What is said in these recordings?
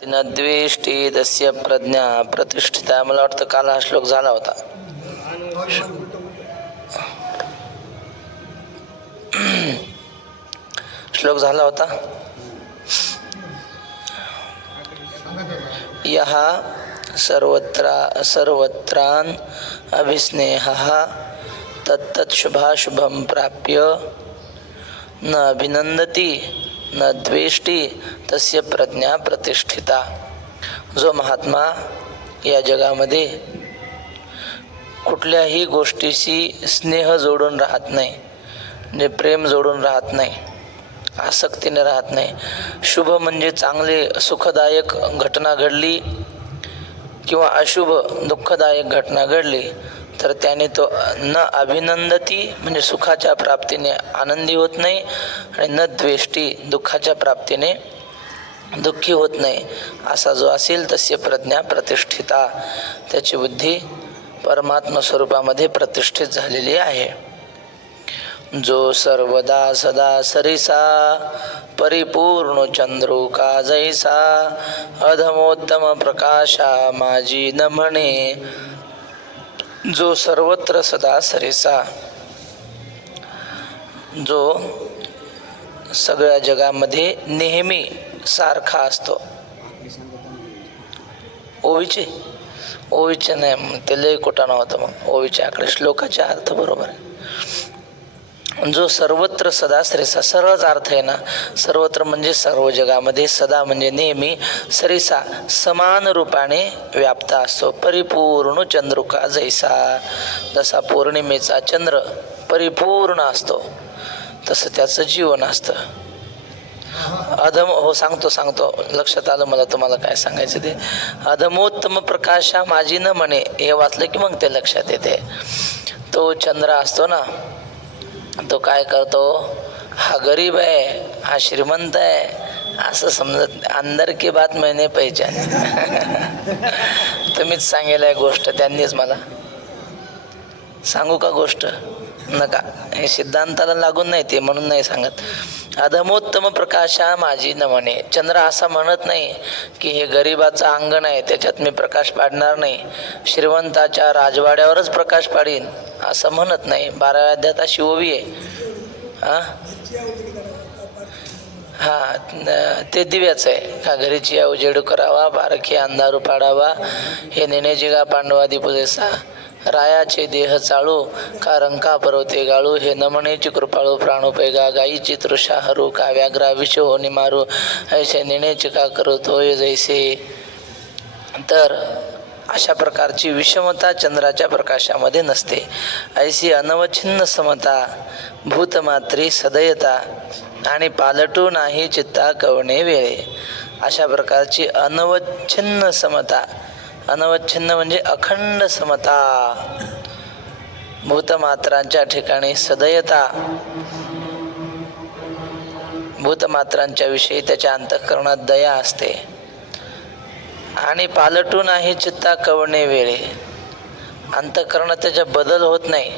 न द्वेष्टी तस्य प्रज्ञा प्रतिष्ठिता. मला वाटतं काल हा श्लोक झाला होता. श्लोक झाला होता. यः सर्वत्रान् अभिस्नेहः तत्तत् शुभाशुभं प्राप्य न अभिनंदती न द्वेष्टी तस्य प्रज्ञा प्रतिष्ठिता. जो महात्मा या जगामध्ये कुठल्याही गोष्टीशी स्नेह जोडून राहत नाही, म्हणजे प्रेम जोडून राहत नाही, आसक्तीने राहत नाही. शुभ म्हणजे चांगले सुखदायक घटना घडली किंवा अशुभ दुःखदायक घटना घडली तर त्याने तो न अभिनंदती म्हणजे सुखाच्या प्राप्तीने आनंदी होत नाही आणि न द्वेष्टी दुःखाच्या प्राप्तीने दुःखी होत नाही. असा जो असेल तस्य प्रज्ञा प्रतिष्ठिता, त्याची बुद्धी परमात्मा स्वरूपामध्ये प्रतिष्ठित झालेली आहे. जो सर्वदा सदा सरिसा परिपूर्ण चंद्रोका जैसा अधमोत्तम प्रकाशा माझी न म्हणे. जो सर्वत्र सदा सरिसा, जो सगळ्या जगामध्ये नेहमी सारखा असतो. ओवीचे नाही, ते लय कुठं नव्हतं. मग ओवीच्या आकडे श्लोकाचा अर्थ बरोबर आहे. जो सर्वत्र सदा सरिसा, सरळच अर्थ आहे ना. सर्वत्र म्हणजे सर्व जगामध्ये, सदा म्हणजे नेहमी, सरिसा समान रूपाने व्याप्त असतो. परिपूर्ण चंद्रुका जैसा, जसा पौर्णिमेचा चंद्र परिपूर्ण असतो तसं त्याचं जीवन असतं. सांगतो लक्षात आलं मला तुम्हाला काय सांगायचं ते. अधमोत्तम प्रकाशा माझी न म्हणे, हे वाचलं की मग ते लक्षात येते. तो चंद्र असतो ना, तो काय करतो, हा गरीब आहे हा श्रीमंत आहे असं समजत. अंदर की बात मैंने पहचानी. तुम्हीच सांगेल गोष्ट, त्यांनीच मला सांगू का गोष्ट? नका, हे सिद्धांताला लागून नाही ते, म्हणून नाही सांगत. अधमोत्तम प्रकाशा माझी न म्हणे. चंद्र असा म्हणत नाही की हे गरिबाचं अंगण आहे त्याच्यात मी प्रकाश पाडणार नाही, श्रीमंताच्या राजवाड्यावरच प्रकाश पाडीन असं म्हणत नाही. 12व्या अध्यायात अशी ओवी आहे. ते दिव्याचं आहे का, घरीची उजेड करावा बारखी अंधारू पाडावा, हे नेण्याची गा पांडवादी पुजेसा, रायाचे देह चाळू का रंका पर्वते गाळू, हे नमनेची कृपाळू प्राणोपेगा, गायीची तृषा हरू का व्याघ्रा विष होनी मारू, ऐसे नेण्याचे का करतोय जैसे. तर अशा प्रकारची विषमता चंद्राच्या प्रकाशामध्ये नसते. ऐसी अनवच्छिन्न समता भूतमात्री सदयता आणि पालटू नाही चित्ता कवणे वेळे. अशा प्रकारची अनवच्छिन्न समता, अनवच्छिन्न म्हणजे अखंड समता, भूतमात्रांच्या ठिकाणी सदयता, भूतमात्रांच्या विषयी त्याच्या अंतःकरणात दया असते. आणि पालटू नाही चित्ता कवणे वेळे, अंतःकरणात त्याच्या बदल होत नाही.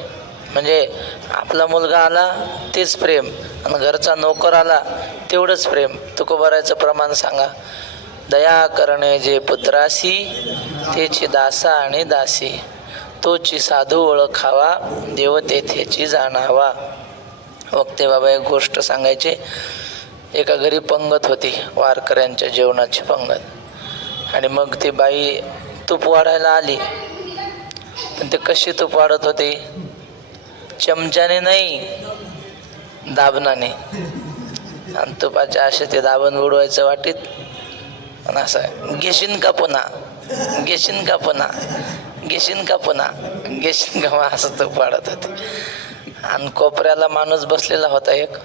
म्हणजे आपला मुलगा आला तेच प्रेम, आणि घरचा नोकर आला तेवढंच प्रेम. तुकोबारायचं प्रमाण सांगा. दया करणे जे पुत्रासी तेची दासा आणि दासी, तोची साधू ओळखावा देव तेथेची जाणावा. वक्ते बाबा एक गोष्ट सांगायचे. एका घरी पंगत होती, वारकऱ्यांच्या जेवणाची पंगत. आणि मग ती बाई तूप वाढायला आली. पण ते कशी तूप वाढत होती? चमच्याने नाही, दाबणाने. आणि तुपाच्या असे ते दाबण बुडवायचं वाटीत, आणि असं घेशीन का पुन्हा, घेशीन का पुन्हा, घेशीन का पुन्हा, घेशीन का, असं तूप वाढत होते. आणि कोपऱ्याला माणूस बसलेला होता एक,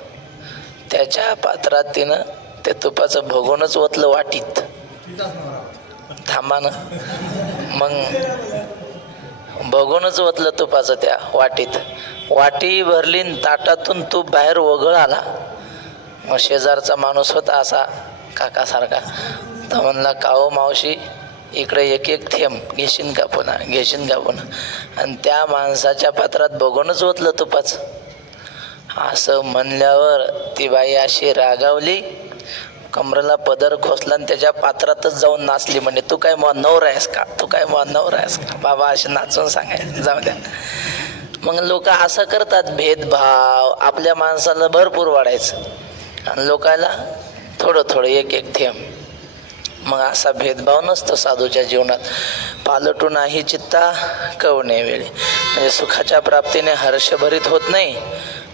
त्याच्या पात्रात तिनं ते तुपाचं भगोनच ओतलं वाटीत. थांबा ना, मग बघूनच ओतलं तुपाचं त्या वाटीत. वाटी भरली, ताटातून तूप बाहेर वगळ आला. मग शेजारचा माणूस होता असा काकासारखा, तर म्हणला का हो मावशी, इकडे एक एक थेंब घेशीन का पुन्हा, घेशीन का पुन्हा. आणि त्या माणसाच्या पात्रात बघूनच ओतलं तुपाचं. असं म्हणल्यावर ती बाई अशी रागावली, कमरेला पदर खोसला आणि त्याच्या पात्रातच जाऊन नाचली. म्हणजे तू काय मग नवरा आहेस का, तू काय मग नवरा आहेस का, बाबा असे नाचून सांगायचे. जाऊ द्या. मग लोक असं करतात, भेदभाव. आपल्या माणसाला भरपूर वाढायचं आणि लोकाला थोडं थोडं एक एक थेंब. मग असा भेदभाव नसतो साधूच्या जीवनात. पालटू नाही चित्ता कवणे वेळे. म्हणजे सुखाच्या प्राप्तीने हर्षभरित होत नाही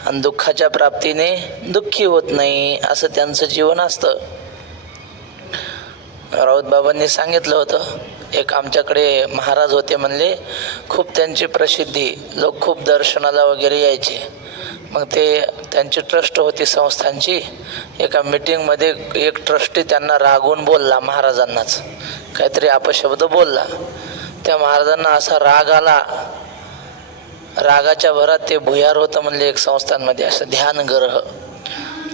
आणि दुःखाच्या प्राप्तीने दुःखी होत नाही, असं त्यांचं जीवन असतं. राऊत बाबांनी सांगितलं होतं, एक आमच्याकडे महाराज होते म्हणले, खूप त्यांची प्रसिद्धी, लोक खूप दर्शनाला वगैरे यायचे. मग ते त्यांची ट्रस्ट होती संस्थांची. एका मीटिंगमध्ये एक ट्रस्टी त्यांना रागवून बोलला, महाराजांनाच काहीतरी अपशब्द बोलला. त्या महाराजांना असा राग आला, रागाच्या भरात ते भुयार होतं म्हणले एक संस्थांमध्ये असं ध्यानग्रह.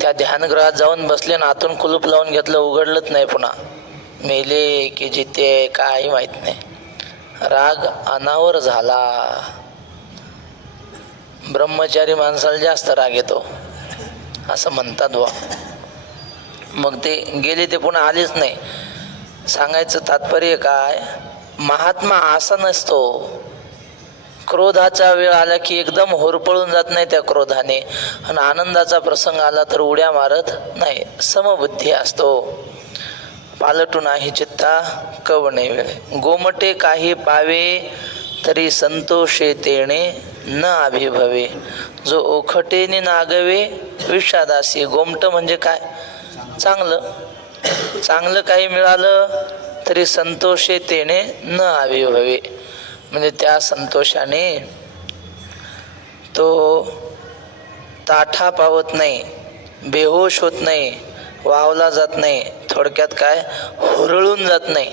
त्या ध्यानग्रहात जाऊन बसले आणि आतून कुलूप लावून घेतलं, उघडलंच नाही पुन्हा. मेले की जिते काही माहीत नाही. राग अनावर झाला. ब्रह्मचारी माणसाला जास्त राग येतो असं म्हणतात बा. मग ते गेले, ते पुन्हा आलेच नाही. सांगायचं तात्पर्य काय, महात्मा असा नसतो. क्रोधाचा वेळ आला की एकदम होरपळून जात नाही त्या क्रोधाने, आणि आनंदाचा प्रसंग आला तर उड्या मारत नाही. समबुद्धी असतो. पालटू नाही चित्ता कवणे वेळे. गोमटे काही पावे तरी संतोषे तेणे न अभिभवे. जो ओखटेने नागवे विषादासी. गोमट म्हणजे काय, चांगलं. चांगलं काही मिळालं तरी संतोषे तेणे न अभिभवे. म्हणजे त्या संतोषाने तो ताठा पावत नाही, बेहोश होत नाही, वावला जात नाही. थोडक्यात काय, हुरळून जात नाही.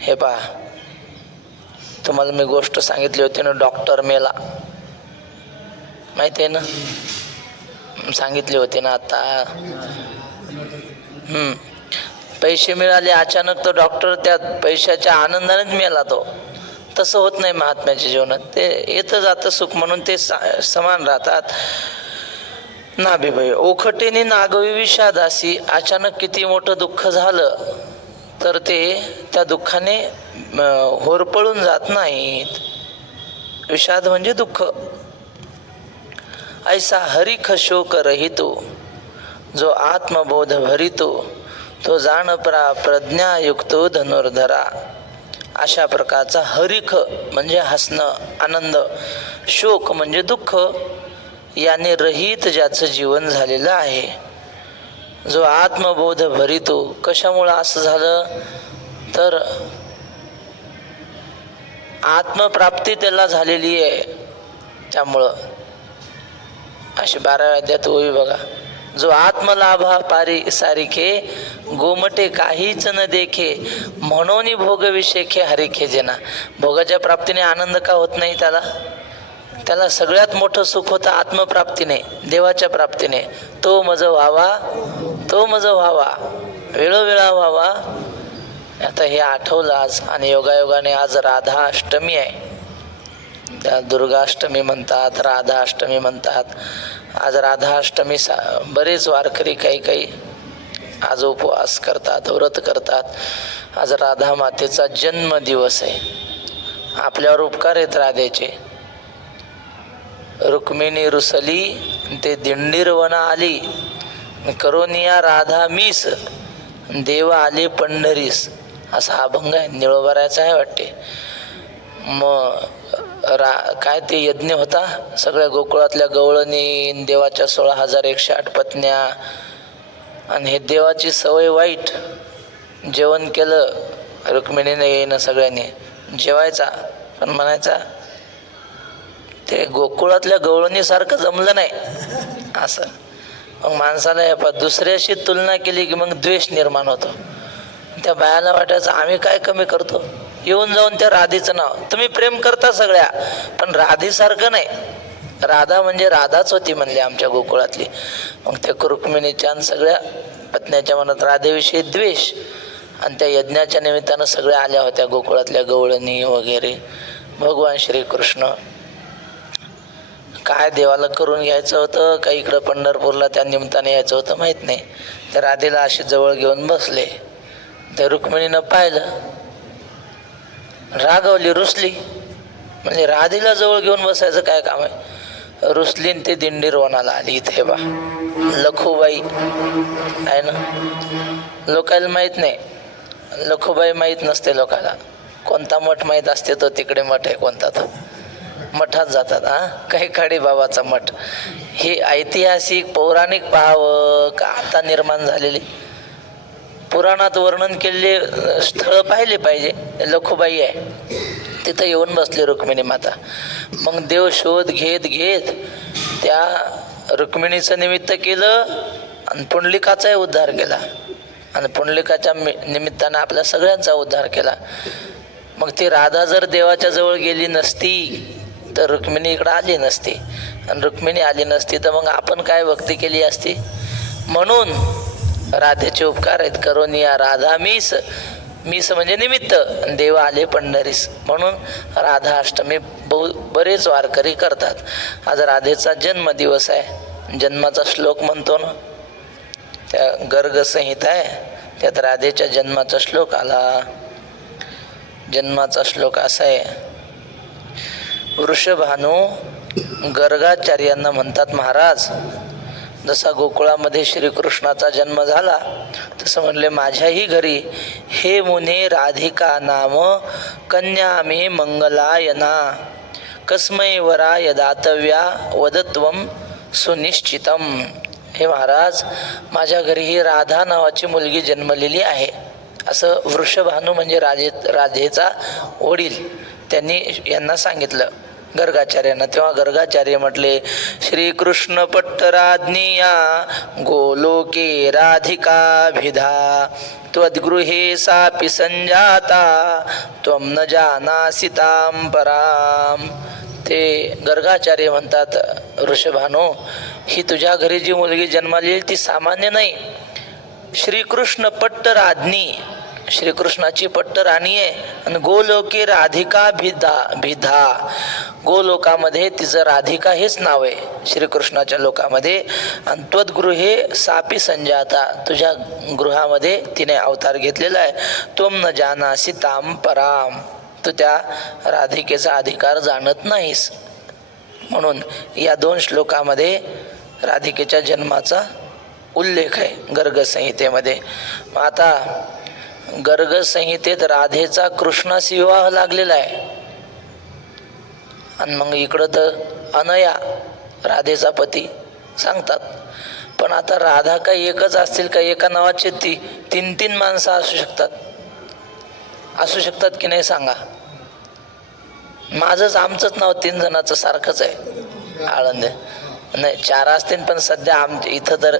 हे पहा, तुम्हाला मी गोष्ट सांगितली होती ना, डॉक्टर मेला, माहिती आहे ना, सांगितली होती ना आता. पैसे मिळाले अचानक, तर डॉक्टर त्या पैशाच्या आनंदानेच मेला तो. तसं होत नाही महात्म्याच्या जीवनात. ते येतं जातं सुख म्हणून ते समान राहतात. नाभिभय. ओखटेने नागवी विषादासी. अचानक किती मोठं दुःख झालं तर ते त्या दुःखाने होरपळून जात नाहीत. विषाद म्हणजे दुःख. ऐसा हरिख शोक रहितो. जो आत्मबोध भरितो तो जाण प्रज्ञायुक्तो धनुर्धरा. अशा प्रकारचा हरिख म्हणजे हसणं, आनंद, शोक म्हणजे दुःख याने रहित ज्याचं जीवन झालेलं आहे. जो आत्मबोध भरितो. कशामुळं असं झालं तर आत्मप्राप्ती त्याला झालेली आहे. त्यामुळं अशी 12व्या अध्यायात होई बघा. जो आत्मलाभा पारी सारिखे गोमटे काहीच न देखे म्हणून भोग विषेखे हरिखे जेना. भोगाच्या प्राप्तीने आनंद का होत नाही त्याला? त्याला सगळ्यात मोठं सुख होतं आत्मप्राप्तीने, देवाच्या प्राप्तीने. तो मज व्हावा, तो मज व्हावा, वेळोवेळा व्हावा. आता हे आठवलं आज. आणि योगायोगाने आज राधा अष्टमी आहे. त्या दुर्गाष्टमी म्हणतात, राधा अष्टमी म्हणतात. आज राधा अष्टमी बरेच वारकरी काही आज उपवास करतात, व्रत करतात. आज राधा मातेचा जन्म दिवस आहे. आपल्यावर उपकार आहेत राधेचे. रुक्मिणी रुसली ते दिंडीरवना आली, करोनिया राधा मीस देव आले पंढरीस. असा अभंग आहे, निळोबारायचा आहे वाटते. मग काय ते यज्ञ होता, सगळ्या गोकुळातल्या गवळणी, देवाच्या 16,108 पत्न्या. आणि हे देवाची सवय वाईट. जेवण केलं रुक्मिणीने, येईन सगळ्यांनी जेवायचा, पण म्हणायचा ते गोकुळातल्या गवळणीसारखं जमलं नाही असं. मग माणसाला दुसऱ्याशी तुलना केली की मग द्वेष निर्माण होतो. त्या बायाला वाटायचं आम्ही काय कमी करतो. येऊन जाऊन त्या राधेचं नाव, तुम्ही प्रेम करता सगळ्या, पण राधेसारखं नाही. राधा म्हणजे राधाच होती म्हणले आमच्या गोकुळातली. मग त्या रुक्मिणीच्या सगळ्या पत्न्याच्या मनात राधेविषयी द्वेष. आणि त्या यज्ञाच्या निमित्तानं सगळ्या आल्या होत्या गोकुळातल्या गवळणी वगैरे. भगवान श्रीकृष्ण काय देवाला करून घ्यायचं होतं का इकडं पंढरपूरला त्या निमित्ताने यायचं होतं माहीत नाही. तर राधेला अशी जवळ घेऊन बसले. त्या रुक्मिणीनं पाहिलं, रागवली, रुसली. म्हणजे राधेला जवळ घेऊन बसायचं काय काम आहे. रुसलीन ते दिंडी रोवणाला आली. इथे बा लखुबाई आहे ना, लोकांना माहीत नाही. लखुबाई माहीत नसते लोकांना. कोणता मठ माहीत असते तो तिकडे मठ आहे कोणता, तो मठात जातात. काही काळी बाबाचा मठ. हे ऐतिहासिक पौराणिक पाहावं का आता निर्माण झालेले पुराणात वर्णन केलेले स्थळं पाहिले पाहिजे. लखुबाई आहे तिथं येऊन बसले रुक्मिणी माता. मग देव शोध घेत घेत त्या रुक्मिणीचं निमित्त केलं आणि पुंडलिकाचाही उद्धार केला आणि पुंडलिकाच्या निमित्तानं आपल्या सगळ्यांचा उद्धार केला. मग ती राधा जर देवाच्या जवळ गेली नसती तर रुक्मिणी इकडं आली नसती, आणि रुक्मिणी आली नसती तर मग आपण काय भक्ती केली असती. म्हणून राधेचे उपकार आहेत. करून या राधा मीस, मीस म्हणजे निमित्त, देव आले पंढरीस. म्हणून राधा अष्टमी बरेच वारकरी करतात. आज राधेचा जन्मदिवस आहे. जन्माचा श्लोक म्हणतो ना, त्या गर्ग संहिता आहे त्यात राधेच्या जन्माचा श्लोक आला. जन्माचा श्लोक असा आहे, वृषभानू गर्गाचार्यांना म्हणतात महाराज, जसा गोकुळामध्ये श्रीकृष्णाचा जन्म झाला तसं म्हणले माझ्याही घरी हे मुने राधिका नाम कन्या मे मंगलायना कस्मै वराय दातव्या वदत्वम सुनिश्चितम. हे महाराज, माझ्या घरी ही राधा नावाची मुलगी जन्मलेली आहे. असं वृषभानू म्हणजे राधेचा वडील त्यांनी यांना सांगितलं गर्गाचार्यांना. तेव्हा गर्गाचार्य म्हटले, श्रीकृष्ण पट्टराज्ञिया गोलोके राधिकाभिधा त्वद्गृहे सापि संजाता त्वं न जानासि तां पराम. ते गर्गाचार्य म्हणतात, ऋषभानो, ही तुझ्या घरी जी मुलगी जन्मालेली ती सामान्य नाही. श्रीकृष्ण पट्टराज्ञी, श्रीकृष्णाची पट्टराणी आहे. आणि गोलोके राधिका भिधा, गोलोकामध्ये तिचं राधिका हेच नाव आहे श्रीकृष्णाच्या लोकामध्ये. आणि त्वद्गृहे सापी संजाता, तुझ्या गृहामध्ये तिने अवतार घेतलेला आहे. त्वं न जानासि तां पराम, तू त्या राधिकेचा अधिकार जाणत नाहीस. म्हणून या दोन श्लोकामध्ये राधिकेच्या जन्माचा उल्लेख आहे गर्ग संहितेमध्ये. आता गर्ग संहितेत राधेचा कृष्णाशी विवाह लागलेला आहे. आणि मग इकडं तर अनया राधेचा पती सांगतात. पण आता राधा काही एकच असतील का? एका नावाचे तीन तीन माणसं असू शकतात की नाही सांगा. माझंच आमचंच नाव 3 जणांचं सारखंच आहे आळंद. नाही 4 असतील पण सध्या इथं तर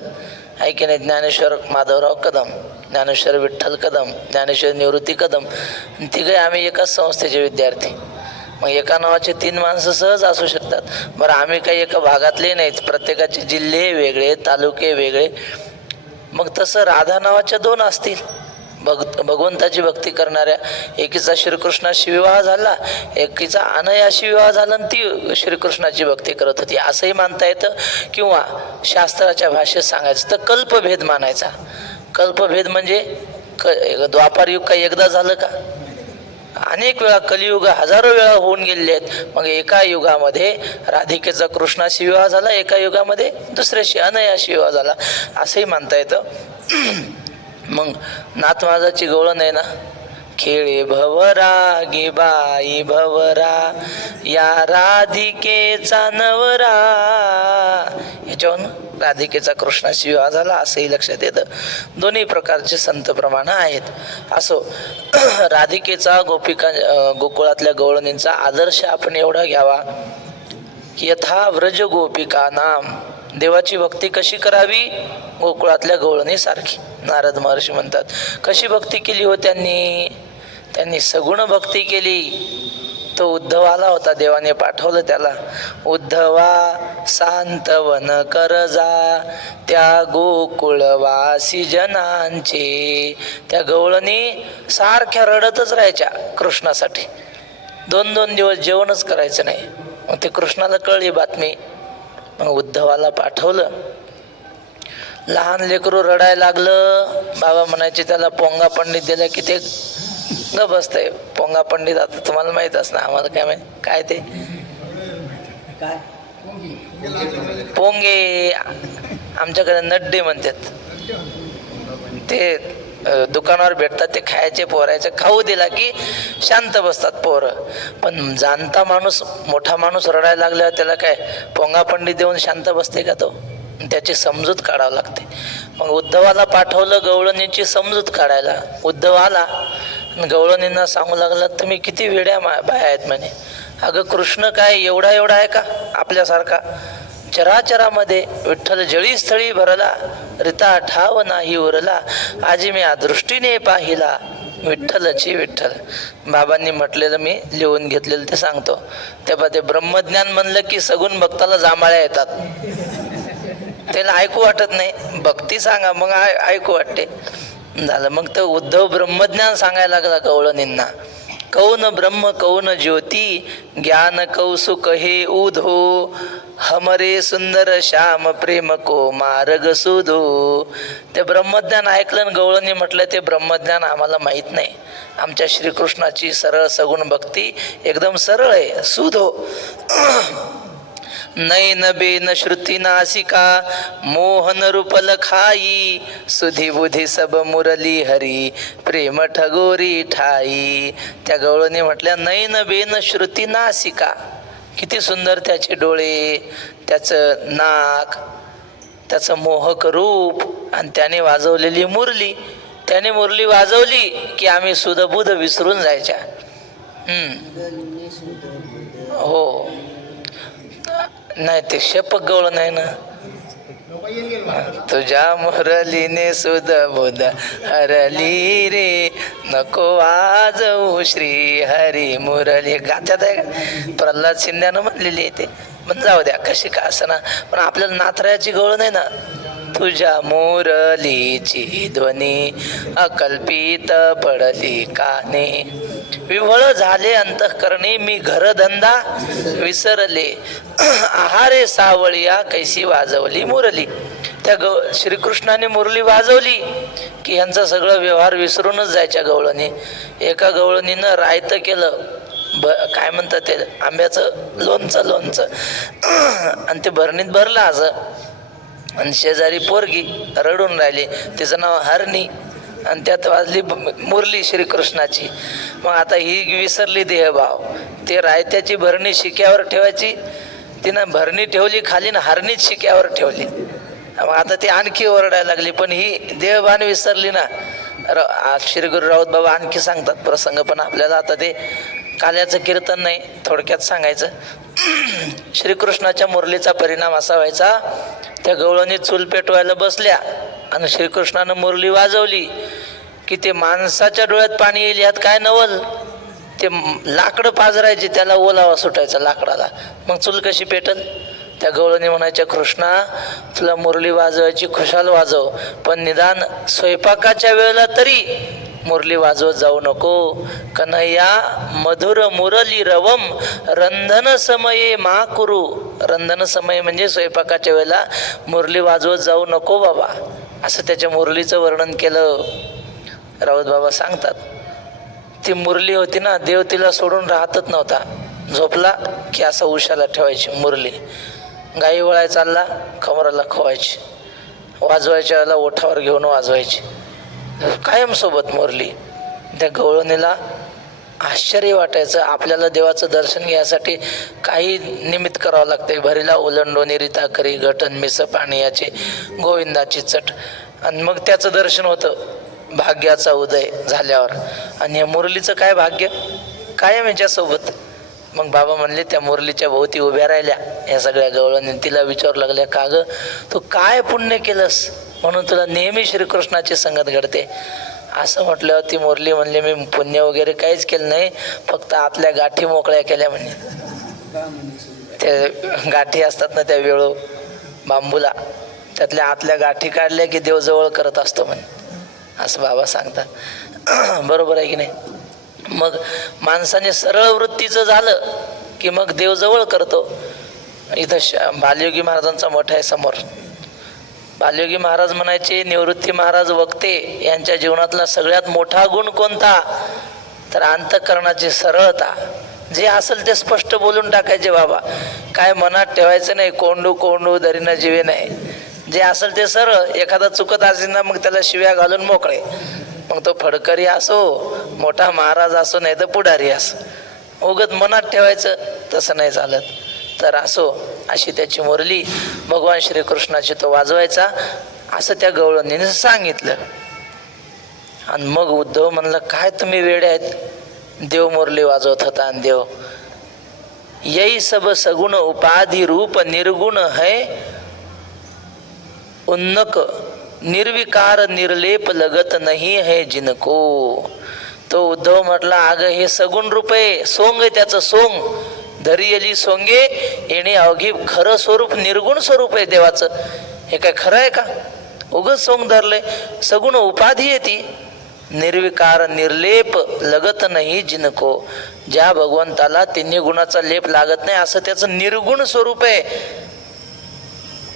आहे की नाही, ज्ञानेश्वर माधवराव कदम, ज्ञानेश्वर विठ्ठल कदम, ज्ञानेश्वर निवृत्ती कदम, तिघे आम्ही एकाच संस्थेचे विद्यार्थी. मग एका नावाचे 3 माणसं सहज असू शकतात. बरं, आम्ही काही एका भागातले नाहीत, प्रत्येकाचे जिल्हे वेगळे, तालुके वेगळे. मग तसं राधा नावाच्या 2 असतील भगवंताची भक्ती करणाऱ्या. एकीचा श्रीकृष्णाशी विवाह झाला, एकीचा अनयाशी विवाह झाला आणि ती श्रीकृष्णाची भक्ती करत होती, असंही मानता येतं. किंवा शास्त्राच्या भाषेत सांगायचं तर कल्पभेद मानायचा. कल्पभेद म्हणजे द्वापार युग काही एकदा झालं का? अनेक वेळा कलियुग हजारो वेळा होऊन गेलेले आहेत. मग एका युगामध्ये राधिकेचा कृष्णाशी विवाह झाला, एका युगामध्ये दुसऱ्याशी अनयाशी विवाह झाला, असंही मानता येतं. मग नाथमाजाची गवळण आहे ना, खेळे भवरा गे बाई भवरा या राधिकेचा नवरा, ह्याच्यावरून राधिकेचा कृष्णाशी विवाह झाला असंही लक्षात येतं. दोन्ही प्रकारचे संत प्रमाण आहेत. असो, राधिकेचा गोकुळातल्या गवळणींचा आदर्श आपण एवढा घ्यावा की यथा व्रज गोपिका नाम, देवाची भक्ती कशी करावी? गोकुळातल्या गवळणीसारखी. नारद महर्षी म्हणतात, कशी भक्ती केली हो त्यांनी सगुण भक्ती केली. तो उद्धव आला होता, देवाने पाठवलं त्याला. उद्धवा सांतवन करजा त्या गोकुळवासी जनांचे. त्या गवळणी सारख्या रडतच राहायच्या कृष्णासाठी. 2-2 दिवस जेवणच करायचं नाही. मग ते कृष्णाला कळली बातमी. मग उद्धवाला पाठवलं. लहान लेकरू रडायला लागलं. बाबा म्हणायचे त्याला पोंगा पंडित दिलं की ते ग बसतंय. पोंगा पंडित आता तुम्हाला माहित असणार, आम्हाला काय माहित काय ते काय पोंगे, आमच्याकडे नड्डे म्हणतात. ते दुकानावर भेटतात ते खायचे. पोरायचे खाऊ दिला की शांत बसतात पोरं. पण जाणता माणूस, मोठा माणूस रडायला लागल्यावर त्याला काय पोंगा पंडित देऊन शांत बसते का तो? त्याची समजूत काढावं लागते. मग उद्धवाला पाठवलं गवळणीची समजूत काढायला. उद्धव आला, गवळणींना सांगू लागला, तुम्ही किती वेड्या बाया आहेत म्हणे. अगं कृष्ण काय एवढा एवढा आहे का आपल्यासारखा? चराचरामध्ये विठ्ठल जळीस्थळी भरला, रिता ठाव नाही उरला, आजी मी दृष्टीने पाहिला विठ्ठलची विठ्ठल. बाबांनी म्हटलेलं मी लिहून घेतलेलं ते सांगतो. तेव्हा ते ब्रह्मज्ञान म्हणलं की सगुण भक्ताला जांभळ्या येतात. त्याला ऐकू वाटत नाही. भक्ती सांगा मग ऐकू वाटते. झालं. मग तर उद्धव ब्रह्मज्ञान सांगायला लागला गवळणींना. कौन ब्रह्म कौन ज्योती, ज्ञान कौसुक हे उधो, हमरे सुंदर श्याम प्रेम को मार्ग सुधो. ते ब्रह्मज्ञान ऐकलं. गवळणी म्हटलं ते ब्रह्मज्ञान आम्हाला माहीत नाही. आमच्या श्रीकृष्णाची सरळ सगुण भक्ती एकदम सरळ आहे, सुधो. नैन बेन श्रुती नासिका, मोहन रूपल खाई, सुधी बुधी सब मुरली हरी, प्रेम ठगोरी ठाई. त्या गवळणी म्हटल्या नैन बेन श्रुती नासिका, किती सुंदर त्याचे डोळे, त्याचं नाक, त्याचं मोहक रूप, आणि त्याने वाजवलेली मुरली. त्याने मुरली वाजवली की आम्ही सुधबुध विसरून जायच्या. हो, नाही ते शेपक गवळ नाही ना. तुझ्या मुरलीने सुध बुध हरली रे, नको वाजवू श्री हरी मुरली. गात्यात आहे का? प्रल्हाद शिंद्यानं म्हणलेली आहे ते. पण जाऊ द्या कशी का असना, पण आपल्याला नाथरायाची गवळ नाही ना. तुझ्या मुरलीची ध्वनी अकल्पित पडली काने, विव्हळ झाले अंतःकरणे मी घरधंदा विसरले, आहारे सावळिया कैसी वाजवली मुरली. त्या श्रीकृष्णाने मुरली वाजवली की यांचा सगळं व्यवहार विसरूनच जायच्या गवळणी. एका गवळणीनं रायतं केलं, काय म्हणतात ते आंब्याचं लोणचं आणि ते भरणीत भरलं असं. आणि शेजारी पोरगी रडून राहिली, तिचं नाव हरणी, आणि त्यात वाजली मुरली श्रीकृष्णाची. मग आता ही विसरली देहभाव. ते रायत्याची भरणी शिक्यावर ठेवायची, तिनं भरणी ठेवली खाली ना हरणीच शिक्यावर ठेवली. मग आता ती आणखी ओरडायला लागली, पण ही देहभान विसरली ना. श्री गुरु राऊत बाबा आणखी सांगतात प्रसंग, पण आपल्याला आता ते काल्याचं कीर्तन नाही, थोडक्यात सांगायचं. श्रीकृष्णाच्या मुरलीचा परिणाम असा व्हायचा, त्या गवळणी चूल पेटवायला बसल्या आणि श्रीकृष्णानं मुरली वाजवली की ते माणसाच्या डोळ्यात पाणी येईल यात काय नवल. ते लाकडं पाजरायचे, त्याला ओलावा सुटायचा लाकडाला. मग चूल कशी पेटल? त्या गवळणी म्हणायच्या, कृष्णा तुला मुरली वाजवायची खुशाल वाजव, पण निदान स्वयंपाकाच्या वेळेला तरी मुरली वाजवत जाऊ नको. कन्हैया मधुर मुरली रवम रंधन समये मा कुरु. रंधन समय म्हणजे स्वयंपाकाच्या वेळेला मुरली वाजवत जाऊ नको बाबा, असं त्याच्या मुरलीचं वर्णन केलं. राऊत बाबा सांगतात, ती मुरली होती ना, देव तिला सोडून राहतच नव्हता. झोपला की असं उशाला ठेवायची मुरली. गाई वळाय चालला कमराला खवायची, वाजवायच्या वेळेला ओठावर घेऊन वाजवायची, कायम सोबत मुरली. त्या गवळणीला आश्चर्य वाटायचं, आपल्याला देवाचं दर्शन घ्यायसाठी काही निमित्त करावं लागतंय. भरीला ओलंडोनी रीता करी, घटन मिस पाणी याचे गोविंदाची चट, आणि मग त्याचं दर्शन होतं भाग्याचा उदय झाल्यावर. आणि या मुरलीचं काय भाग्य, कायम याच्यासोबत. मग बाबा म्हणले त्या मुरलीच्या भोवती उभ्या राहिल्या या सगळ्या गवळणी. तिला विचारू लागल्या, का ग तू काय पुण्य केलंस म्हणून तुला नेहमी श्रीकृष्णाची संगत घडते? असं म्हटल्यावर ती मुरली म्हणली, मी पुण्य वगैरे काहीच केलं नाही, फक्त आतल्या गाठी मोकळ्या केल्या म्हणे. त्या गाठी असतात ना त्या वेळो बांबूला, त्यातल्या आतल्या गाठी काढल्या की देव जवळ करत असतो म्हणे, असं बाबा सांगतात. बरोबर आहे की नाही? मग माणसाने सरळ वृत्तीचं झालं की मग देव जवळ करतो. इथं बालयोगी महाराजांचा मठ आहे समोर. बालयोगी महाराज म्हणायचे, निवृत्ती महाराज वक्ते यांच्या जीवनातला सगळ्यात मोठा गुण कोणता, तर अंतःकरणाची सरळता. जे असेल ते स्पष्ट बोलून टाकायचे बाबा, काय मनात ठेवायचं नाही, कोंडू कोंडू दरीनं जीवे नाही. जे असेल ते सरळ. एखादा चुकत असेल ना मग त्याला शिव्या घालून मोकळे. मग तो फडकरी असो, मोठा महाराज असो, नाही तर पुढारी असो, उगत मनात ठेवायचं तसं नाही चालत. तर असो, अशी त्याची मुरली भगवान श्रीकृष्णाची तो वाजवायचा, असं त्या गवळणीने सांगितलं. आणि मग उद्धव म्हणला, काय तुम्ही वेडे आहेत, देव मुरली वाजवत होता. आणि देव, यही सब सगुण उपाधि रूप निर्गुण है उन्नक निर्विकार निर्लेप लगत नहीं है जिनको. तो उद्धव म्हटला, अगं हे सगुण रूप आहे, सोंग आहे त्याचं, सोंग धरियली सोंगे येणे अवघी. खरं स्वरूप निर्गुण स्वरूप आहे देवाचं. हे काय खरं आहे का? उगच सोंग धरलंय. सगुण उपाधी आहे ती, निर्विकार निर्लेप लगत नाही जिनको. ज्या भगवंताला तिन्ही गुणाचा लेप लागत नाही असं त्याचं निर्गुण स्वरूप आहे.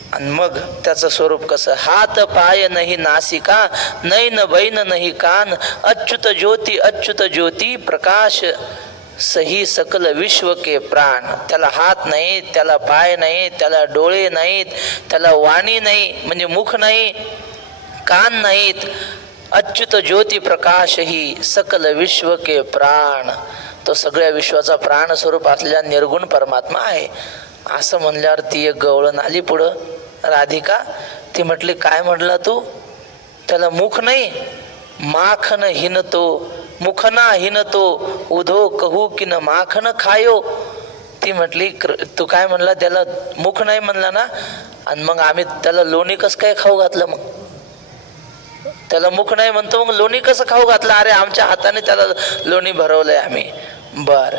आणि मग त्याचं स्वरूप कसं, हात पाय नाही नासिका, नैन बैन नाही कान, अच्युत ज्योती प्रकाश सही सकल विश्व के प्राण. त्याला हात नाही, त्याला पाय नाही, त्याला डोळे नाहीत, त्याला वाणी नाही म्हणजे मुख नाही, कान नाहीत. अच्युत ज्योती प्रकाश ही सकल विश्व के प्राण. तो सगळ्या विश्वाचा प्राण स्वरूप असलेला निर्गुण परमात्मा आहे. असं म्हणल्यावर ती एक गवळण आली पुढं, राधिका. ती म्हटली, काय म्हटला तू, त्याला मुख नाही, माखन हिनतो मुखना हिनतो उधो कहू की न माखन खायो. ती म्हटली, तू काय म्हणला, त्याला मुख नाही म्हणला ना, आणि मग आम्ही त्याला लोणी कसं काय खाऊ घातलं, मग त्याला मुख नाही म्हणतो मग लोणी कसं खाऊ घातलं. अरे आमच्या हाताने त्याला लोणी भरवलंय आम्ही. बर.